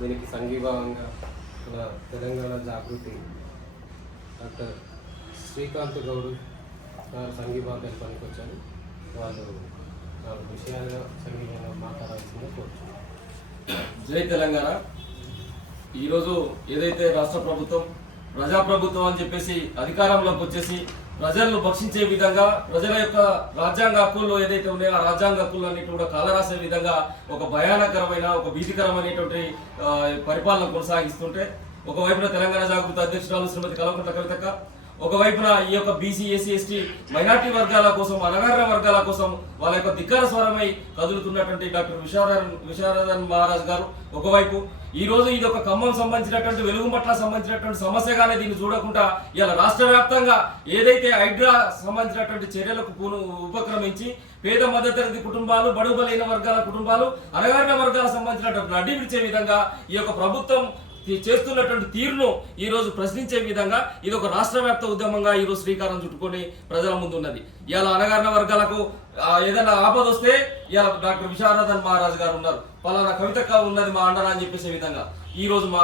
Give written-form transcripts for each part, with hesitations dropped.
దీనికి సంఘీభావంగా మన తెలంగాణ జాగృతి డాక్టర్ శ్రీకాంత్ గౌడ్ గారు సంఘీభావం తెలపడానికి వచ్చారు. వాళ్ళు 4 విషయాలుగా సంఘీభావంగా మాట్లాడాల్సిందే కోరుచున్నాను. జై తెలంగాణ. ఈరోజు ఏదైతే రాష్ట్ర ప్రభుత్వం ప్రజాప్రభుత్వం అని చెప్పేసి అధికారంలోకి వచ్చేసి ప్రజలను భక్షించే విధంగా ప్రజల యొక్క రాజ్యాంగ హక్కులు ఏదైతే ఉన్నాయో ఆ రాజ్యాంగ హక్కులు అన్నిటి కూడా కాలరాసే విధంగా ఒక భయానకరమైన ఒక భీతికరమైనటువంటి పరిపాలన కొనసాగిస్తుంటే ఒకవైపున తెలంగాణ జాగృతి అధ్యక్షురాలు శ్రీమతి కల్వకుంట్ల కవితక్క, ఒకవైపున ఈ యొక్క బీసీ ఎస్సీ ఎస్టీ మైనార్టీ వర్గాల కోసం అణగారిన వర్గాల కోసం వాళ్ళ యొక్క ధిక్కార స్వరమై కదులుతున్నటువంటి డాక్టర్ విశారదన్ మహారాజ్ గారు ఒకవైపు, ఈ రోజు ఇది ఒక ఖమ్మం సంబంధించినటువంటి వెలుగుమట్ల సంబంధించినటువంటి సమస్యగానే దీన్ని చూడకుండా ఇలా రాష్ట్ర వ్యాప్తంగా ఏదైతే హైడ్రా సంబంధించినటువంటి చర్యలకు ఉపక్రమించి పేద మధ్యతరగతి కుటుంబాలు, బడుగు బలైన వర్గాల కుటుంబాలు, అణగారిన వర్గాలకు సంబంధించినటువంటి అడ్డి విడిచే విధంగా ఈ యొక్క ప్రభుత్వం చేస్తున్నటువంటి తీరును ఈ రోజు ప్రశ్నించే విధంగా ఇది ఒక రాష్ట్ర వ్యాప్త ఉద్యమంగా ఈ రోజు శ్రీకారం చుట్టుకొని ప్రజల ముందు ఉన్నది. ఇలా అణగారిన వర్గాలకు ఏదైనా ఆపద వస్తే ఇలా డాక్టర్ విశారదన్ మహారాజ్ గారు ఉన్నారు, పలానా కవితక్క ఉన్నది మా అండరా అని చెప్పేసే విధంగా ఈ రోజు మా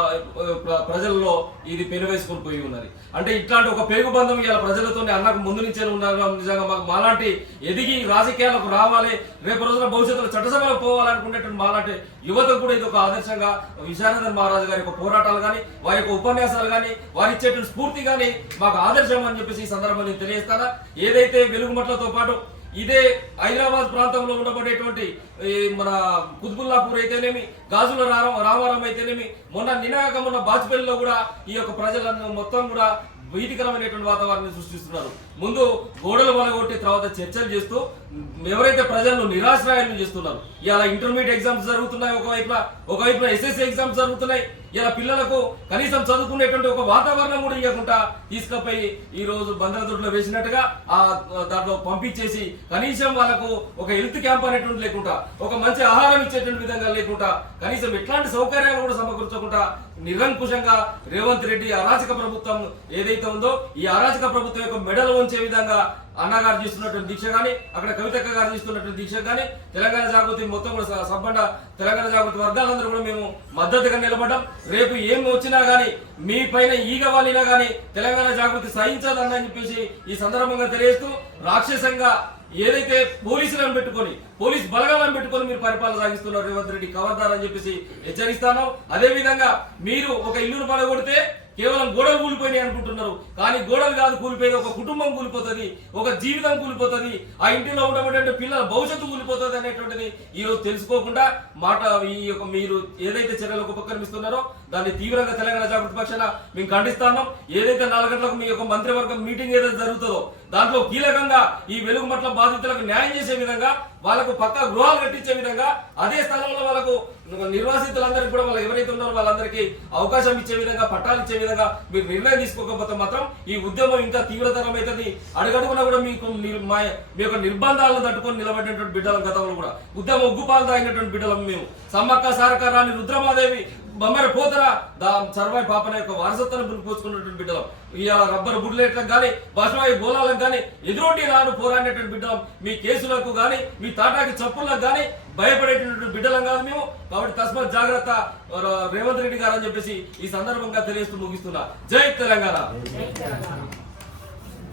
ప్రజల్లో ఇది పెనువేసుకొని పోయి ఉన్నది. అంటే ఇట్లాంటి ఒక పేగుబంధం ఇలా ప్రజలతో అన్నకు ముందు నుంచే ఉన్నారు. నిజంగా మాలాంటి ఎదిగి రాజకీయాలకు రావాలి, రేపు రోజున భవిష్యత్తులో చట్టసభలో పోవాలనుకునేటువంటి మాలాంటి యువతకు కూడా ఇది ఒక ఆదర్శంగా విశారదన్ మహారాజ్ గారి యొక్క పోరాటాలు కానీ వారి యొక్క ఉపన్యాసాలు కానీ వారు ఇచ్చేటువంటి స్ఫూర్తి కానీ మాకు ఆదర్శం అని చెప్పేసి ఈ సందర్భంగా నేను తెలియజేస్తానా. ఏదైతే వెలుగుమట్లతో పాటు ఇదే హైదరాబాద్ ప్రాంతంలో ఉండబడేటువంటి మన కుతుబుల్లాపూర్ అయితేనేమి, గాజుల రామారం అయితేనేమి, మొన్న బాజ్పేయిలో కూడా ఈ యొక్క ప్రజలను మొత్తం కూడా భీతికరమైనటువంటి వాతావరణాన్ని సృష్టిస్తున్నారు. ముందు గోడలు వలగొట్టి తర్వాత చర్చలు చేస్తూ ఎవరైతే ప్రజలను నిరాశ్రయాలను చేస్తున్నారు. ఇలా ఇంటర్మీడియట్ ఎగ్జామ్స్ జరుగుతున్నాయి, ఒకవైపున ఎస్ఎస్సీ ఎగ్జామ్స్ జరుగుతున్నాయి. ఇలా పిల్లలకు కనీసం చదువుకునేటువంటి ఒక వాతావరణం కూడా ఇవ్వకుండా తీసుకుపోయి ఈ రోజు బందరదొడ్లో వేసినట్టుగా దాంట్లో పంపించేసి కనీసం వాళ్ళకు ఒక హెల్త్ క్యాంప్ అనేటువంటి లేకుండా, ఒక మంచి ఆహారం ఇచ్చేటువంటి విధంగా లేకుండా, కనీసం ఎట్లాంటి సౌకర్యాలు కూడా సమకూర్చకుండా నిరంకుశంగా రేవంత్ రెడ్డి అరాచక ప్రభుత్వం ఏదైతే ఉందో ఈ అరాచక ప్రభుత్వం యొక్క మెడలు వంచే విధంగా అన్నగారు చేస్తున్నటువంటి దీక్ష కానీ, అక్కడ కవితక్క గారు చేస్తున్నటువంటి దీక్ష కానీ, తెలంగాణ జాగృతి మొత్తం కూడా సంబంధ తెలంగాణ జాగృతి వర్గాలందరూ కూడా మేము మద్దతుగా నిలబడ్డాం. రేపు ఏం వచ్చినా గానీ మీ పైన ఈగ వాలినా గానీ తెలంగాణ జాగృతి సహించదని చెప్పేసి ఈ సందర్భంగా తెలియజేస్తూ, రాక్షసంగా ఏదైతే పోలీసులను పెట్టుకొని పోలీస్ బలగాలను పెట్టుకొని మీరు పరిపాలన సాగిస్తున్నారు రేవంత్ రెడ్డి ఖబర్దార్ అని చెప్పేసి హెచ్చరిస్తాను. అదే విధంగా మీరు ఒక ఇల్లును పడగొడితే కేవలం గోడలు కూలిపోయినాయి అనుకుంటున్నారు, కానీ గోడలు కాదు కూలిపోయేది, ఒక కుటుంబం కూలిపోతుంది, ఒక జీవితం కూలిపోతుంది, ఆ ఇంటిలో ఉండబడే పిల్లల భవిష్యత్తు కూలిపోతుంది అనేటువంటిది ఈ రోజు తెలుసుకోకుండా ఈ యొక్క మీరు ఏదైతే చర్యలకు ఉపక్రమిస్తున్నారో దాన్ని తీవ్రంగా తెలంగాణ జాగృతి పక్షాన మేము ఖండిస్తున్నాం. ఏదైతే 4 గంటలకు మీ యొక్క మంత్రివర్గం మీటింగ్ ఏదైతే జరుగుతుందో దాంట్లో కీలకంగా ఈ వెలుగుమట్ల బాధితులకు న్యాయం చేసే విధంగా, వాళ్ళకు పక్కా గృహాలు కట్టించే విధంగా, అదే స్థలంలో వాళ్ళకు నిర్వాసితులందరికీ కూడా వాళ్ళు ఎవరైతే ఉన్నారో వాళ్ళందరికీ అవకాశం ఇచ్చే విధంగా, పట్టాలు ఇచ్చే విధంగా మీరు నిర్ణయం తీసుకోకపోతే మాత్రం ఈ ఉద్యమం ఇంకా తీవ్రతరం అవుతుంది. అడుగడుగునా కూడా మీకు మీ యొక్క నిర్బంధాలను తట్టుకొని నిలబడినటువంటి బిడ్డలం. గతంలో కూడా ఉద్యమం ఉగ్గుపాలు తాగినటువంటి బిడ్డలం మేము. సమ్మక్క సారక్క రాణి రుద్రమాదేవి బొమ్మర పోతరా సర్వాయి పాపన యొక్క వారసత్వాన్ని పోసుకున్నటువంటి బిడ్డలం. ఇవాళ రబ్బర్ బుడ్లెట్లకు కానీ బసవాయి గోళాలకు కానీ ఎదురొడ్డి నాడు పోరాడినటువంటి బిడ్డలం. మీ కేసులకు కానీ మీ తాటాకి చప్పులకు కానీ భయపడేటటువంటి బిడ్డలం కాదు మేము. కాబట్టి తస్మాత్ జాగ్రత్త రేవంత్ రెడ్డి గారు అని చెప్పేసి ఈ సందర్భంగా తెలియజేస్తూ ముగిస్తున్నా. జై తెలంగాణ.